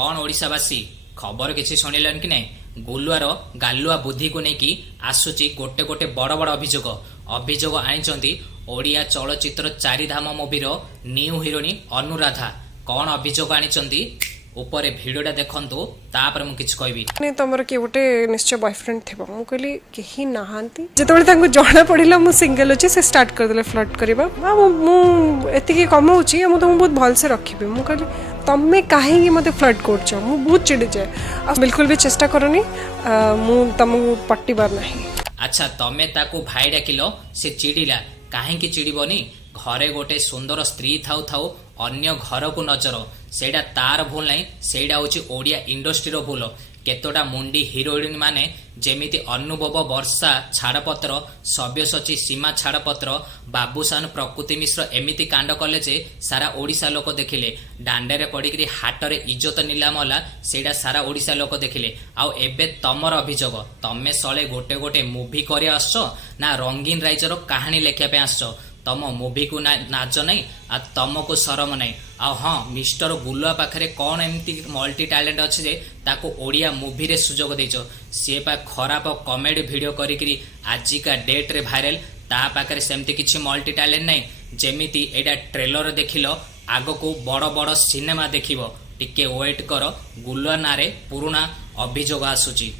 कौन ओडिशावासी खबर किसी शुणिलन कि नहीं? गुलुआर गालुआ बुद्धि को लेकिन आसुची गोटे गोटे बड़ बड़ अभियोग अभियोग आनी ओडिया चलचित्र चारिधाम मुभीर न्यू हिरोइन अनुराधा। कौन अभियोग आनी ऊपर भिडटा देखंतु तापर मु किछ कहबी। नहीं तुमर किए गोटे निश्चय बॉयफ्रेंड थे मुझे कहली कहीं नहांती जिते जना पड़ा मुझे सिंगल अच्छे से स्टार्ट करदे फ्लर्ट करवा मुझे कमाऊँगी मुझे बहुत भलसे रखी मुझे कहली तमें कहीं मत फ्लर्ट कर बहुत चिड़ी जाए बिल्कुल भी चेष्टा करनी तुमको पट्टिबार ना। अच्छा तमें ताकू भाई डाकिल से चिड़िला काहेकि चिड़बनी? घरे गोटे सुंदर स्त्री थाउ थाउ अन्य घर को नजर सेटा तार भूल नहीं, सेटा होची ओडिया इंडस्ट्री रो भूल। केतोटा मुंडी हिरोइन माने जेमिति अनुभव वर्षा छाड़पत्र सब्यसची सीमा छाड़पत्र बाबूसान प्रकृति मिश्र एमिति कांड कले जे सारा ओडिशा लोक देखिले। डांडे पड़िकी हाटरे इज्जत नीलामला सेटा सारा ओडिशा लोक देखिले। आउ एबे तमर अभियोग तमे सले गोटे गोटे मुवी करे आसछ ना रंगीन राइजर कहानी लेखिया पे आसछ? तम मुवी को नाच नहीं आ तुमको शरम नहीं। आ हाँ मिस्टर गुलुआ पाखरे कौन एमती मल्टी टैलेंट अच्छे जे ताको ओडिया मुवी रे सुजोग देइछो? सी पा खराब कॉमेडी वीडियो करिकरी आजिका डेट रे वायरल। ता पाखरे सेमती किछि मल्टी टैलेंट नहीं। जेमिति एडा ट्रेलर देखिलो आगो को बड़ बड़ सिनेमा देखिबो। टिके वेट कर गुलुआ नारे पुराना अभियोग आसुची।